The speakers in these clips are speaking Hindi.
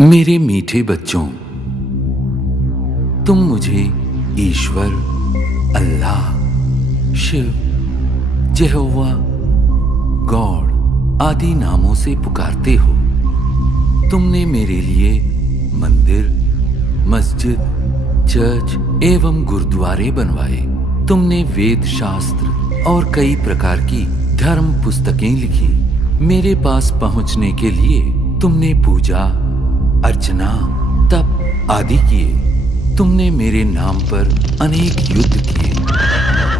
मेरे मीठे बच्चों, तुम मुझे ईश्वर, अल्लाह, शिव, यहोवा, गॉड आदि नामों से पुकारते हो। तुमने मेरे लिए मंदिर, मस्जिद, चर्च एवं गुरुद्वारे बनवाए। तुमने वेद शास्त्र और कई प्रकार की धर्म पुस्तकें लिखी। मेरे पास पहुंचने के लिए तुमने पूजा, अर्चना, तप आदि किए। तुमने मेरे नाम पर अनेक युद्ध किए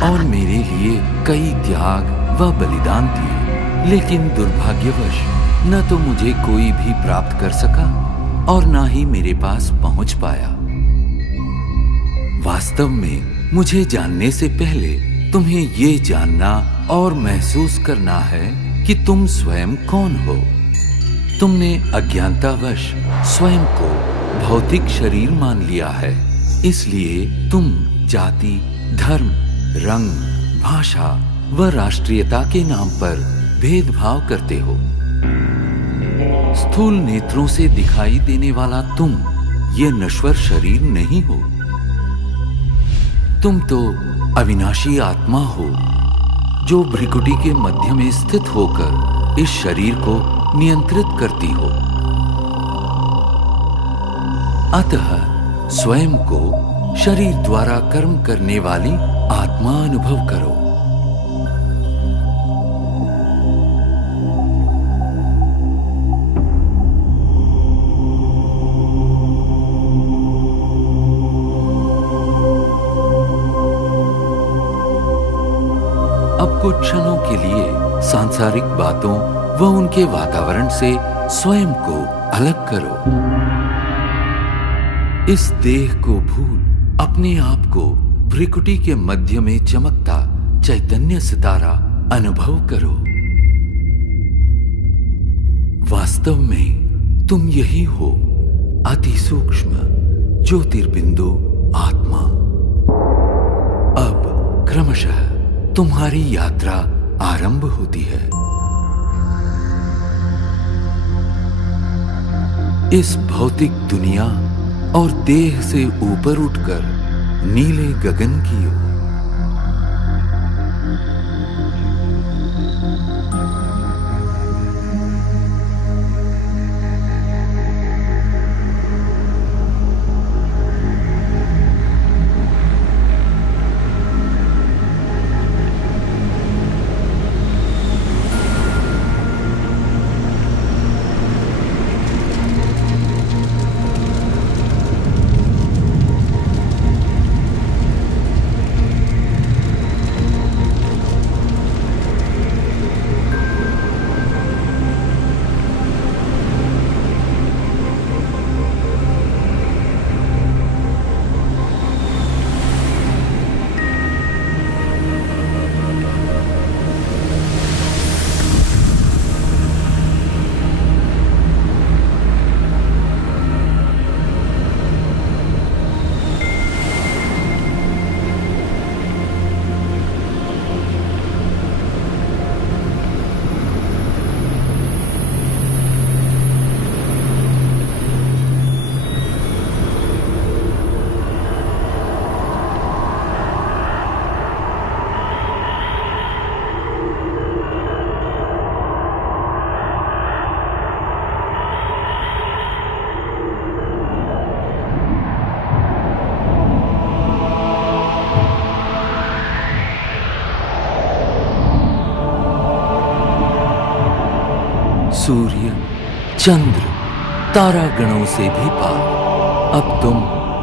और मेरे लिए कई त्याग व बलिदान दिए। लेकिन दुर्भाग्यवश न तो मुझे कोई भी प्राप्त कर सका और न ही मेरे पास पहुंच पाया। वास्तव में मुझे जानने से पहले तुम्हें ये जानना और महसूस करना है कि तुम स्वयं कौन हो। तुमने अज्ञानतावश स्वयं को भौतिक शरीर मान लिया है, इसलिए तुम जाति, धर्म, रंग, भाषा व राष्ट्रीयता के नाम पर भेदभाव करते हो। स्थूल नेत्रों से दिखाई देने वाला तुम ये नश्वर शरीर नहीं हो। तुम तो अविनाशी आत्मा हो, जो भ्रिकुटी के मध्य में स्थित होकर इस शरीर को नियंत्रित करती हो। अतः स्वयं को शरीर द्वारा कर्म करने वाली आत्मा अनुभव करो। अब कुछ क्षणों के लिए सांसारिक बातों व उनके वातावरण से स्वयं को अलग करो। इस देह को भूल अपने आप को भ्रिकुटी के मध्य में चमकता चैतन्य सितारा अनुभव करो। वास्तव में तुम यही हो, अति सूक्ष्म ज्योतिर्बिंदु आत्मा। अब क्रमशः तुम्हारी यात्रा आरंभ होती है। इस भौतिक दुनिया और देह से ऊपर उठकर नीले गगन की ओर। सूर्य, चंद्र, तारागणों से भी पार अब तुम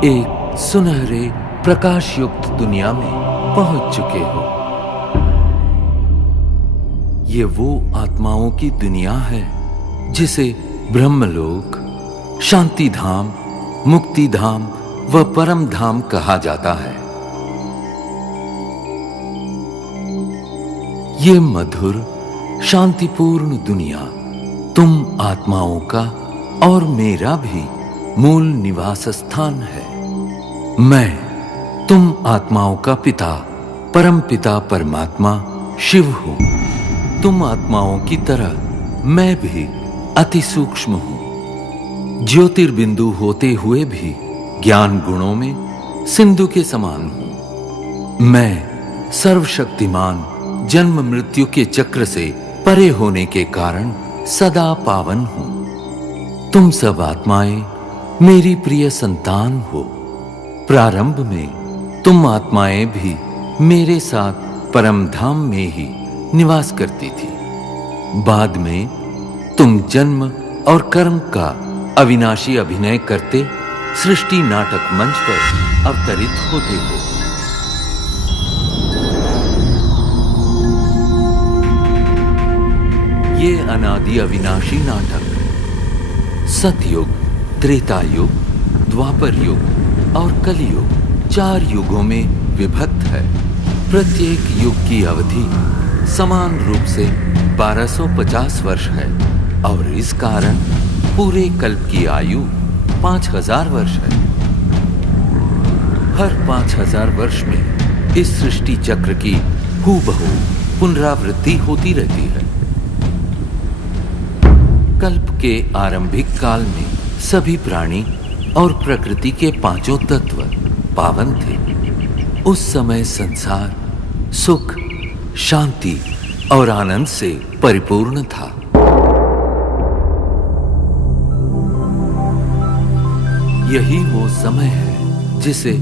एक सुनहरे प्रकाश युक्त दुनिया में पहुंच चुके हो। ये वो आत्माओं की दुनिया है जिसे ब्रह्मलोक, शांति धाम, मुक्ति धाम व परम धाम कहा जाता है। ये मधुर शांतिपूर्ण दुनिया तुम आत्माओं का और मेरा भी मूल निवास स्थान है। मैं तुम आत्माओं का पिता, परम पिता परमात्मा शिव हूं। तुम आत्माओं की तरह मैं भी अति सूक्ष्म हूं। ज्योतिर्बिंदु होते हुए भी ज्ञान गुणों में सिंधु के समान हूं। मैं सर्वशक्तिमान जन्म मृत्यु के चक्र से परे होने के कारण सदा पावन हूं। तुम सब आत्माएं मेरी प्रिय संतान हो। प्रारंभ में तुम आत्माएं भी मेरे साथ परम धाम में ही निवास करती थी। बाद में तुम जन्म और कर्म का अविनाशी अभिनय करते सृष्टि नाटक मंच पर अवतरित होते हो। ये अनादि अविनाशी नाटक सतयुग, त्रेता युग, द्वापर युग और कलियुग 4 युगों में विभक्त है। प्रत्येक युग की अवधि समान रूप से 1250 वर्ष है और इस कारण पूरे कल्प की आयु 5000 वर्ष है। हर 5000 वर्ष में इस सृष्टि चक्र की हूबहू पुनरावृत्ति होती रहती है। कल्प के आरंभिक काल में सभी प्राणी और प्रकृति के 5 तत्व पावन थे। उस समय संसार सुख, शांति और आनंद से परिपूर्ण था। यही वो समय है जिसे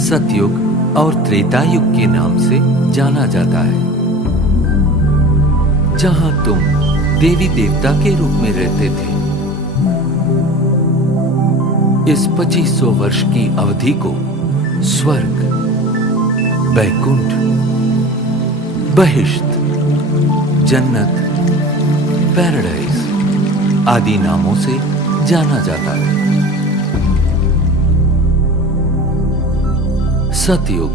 सतयुग और त्रेता युग के नाम से जाना जाता है, जहां तुम देवी देवता के रूप में रहते थे। इस 2500 वर्ष की अवधि को स्वर्ग, बैकुंठ, बहिष्त, जन्नत, पैराडाइज आदि नामों से जाना जाता है। सतयुग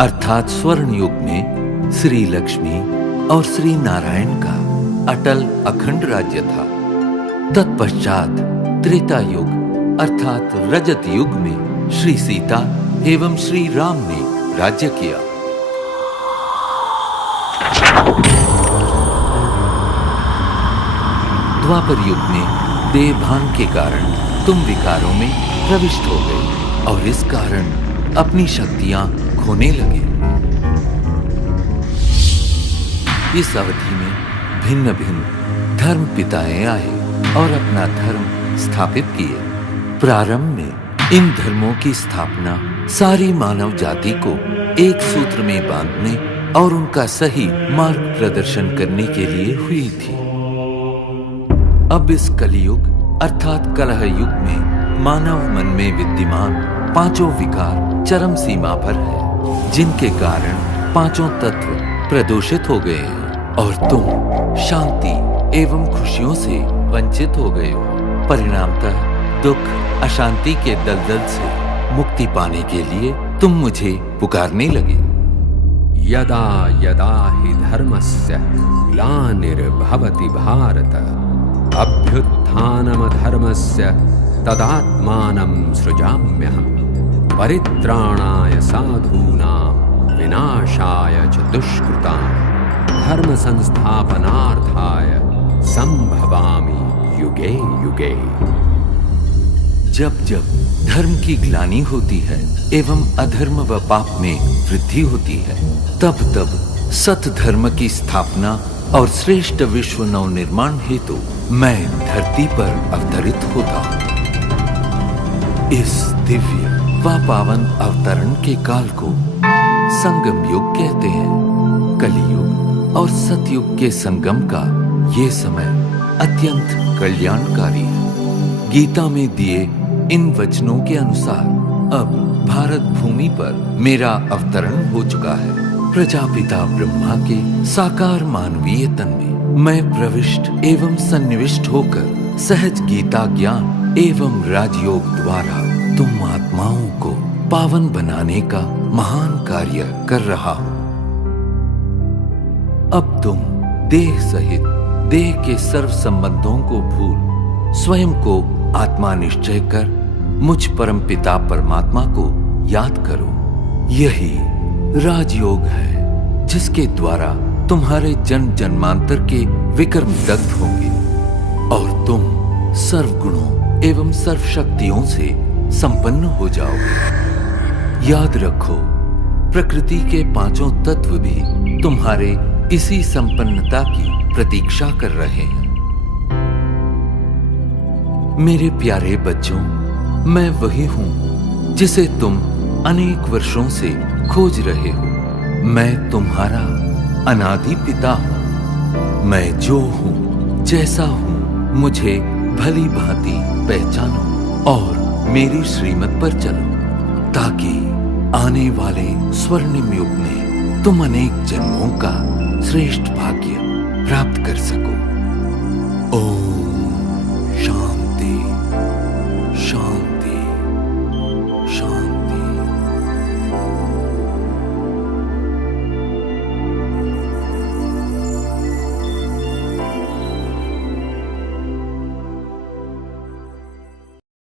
अर्थात स्वर्ण युग में श्री लक्ष्मी और श्री नारायण का अटल अखंड राज्य था। तत्पश्चात त्रेता युग अर्थात रजत युग में श्री सीता एवं श्री राम ने राज्य किया। द्वापर युग में देहभान के कारण तुम विकारों में प्रविष्ट हो गए और इस कारण अपनी शक्तियां खोने लगे। इस अवधि में भिन्न भिन्न धर्म पिताएं आए और अपना धर्म स्थापित किए। प्रारंभ में इन धर्मों की स्थापना सारी मानव जाति को एक सूत्र में बांधने और उनका सही मार्ग प्रदर्शन करने के लिए हुई थी। अब इस कलियुग अर्थात कलह युग में मानव मन में विद्यमान 5 विकार चरम सीमा पर है, जिनके कारण 5 तत्व प्रदूषित हो गए हैं और तुम शांति एवं खुशियों से वंचित हो गए हो। परिणामतः दुख, अशांति के दलदल से मुक्ति पाने के लिए तुम मुझे पुकारने लगे। यदा यदा हि धर्मस्य ग्लानिर्भवति भारत अभ्युत्थानमधर्मस्य तदात्मानं सृजाम्यहम् परित्राणाय साधूनां विनाशाय च दुष्कृतां धर्म संस्थापनार्थाय संभवामि युगे युगे। जब जब धर्म की ग्लानि होती है एवं अधर्म व पाप में वृद्धि होती है, तब तब सत धर्म की स्थापना और श्रेष्ठ विश्व नव निर्माण हेतु मैं धरती पर अवतरित होता हूँ। इस दिव्य व पावन अवतरण के काल को संगम युग कहते हैं। कलियुग और सतयुग के संगम का ये समय अत्यंत कल्याणकारी है। गीता में दिए इन वचनों के अनुसार अब भारत भूमि पर मेरा अवतरण हो चुका है। प्रजापिता ब्रह्मा के साकार मानवीय तन में मैं प्रविष्ट एवं सन्निविष्ट होकर सहज गीता ज्ञान एवं राजयोग द्वारा तुम आत्माओं को पावन बनाने का महान कार्य कर रहा हूं। अब तुम देह सहित देह के सर्व संबंधों को भूल स्वयं को आत्मा निश्चय कर मुझ परमपिता परमात्मा को याद करो। यही राजयोग है जिसके द्वारा तुम्हारे जन्म जन्मांतर के विकर्म दग्ध होंगे और तुम सर्वगुणों एवं सर्वशक्तियों से संपन्न हो जाओगे। याद रखो, प्रकृति के पांचों तत्व भी तुम्हारे इसी संपन्नता की प्रतीक्षा कर रहे हैं। मेरे प्यारे बच्चों, मैं वही हूं जिसे तुम अनेक वर्षों से खोज रहे हो। मैं तुम्हारा अनादि पिता हूं। मैं जो हूं, जैसा हूं, मुझे भली भांति पहचानो और मेरी श्रीमत पर चलो, ताकि आने वाले स्वर्णिम युग में तुम अनेक जन्मों का श्रेष्ठ भाग्य प्राप्त कर सको। ओम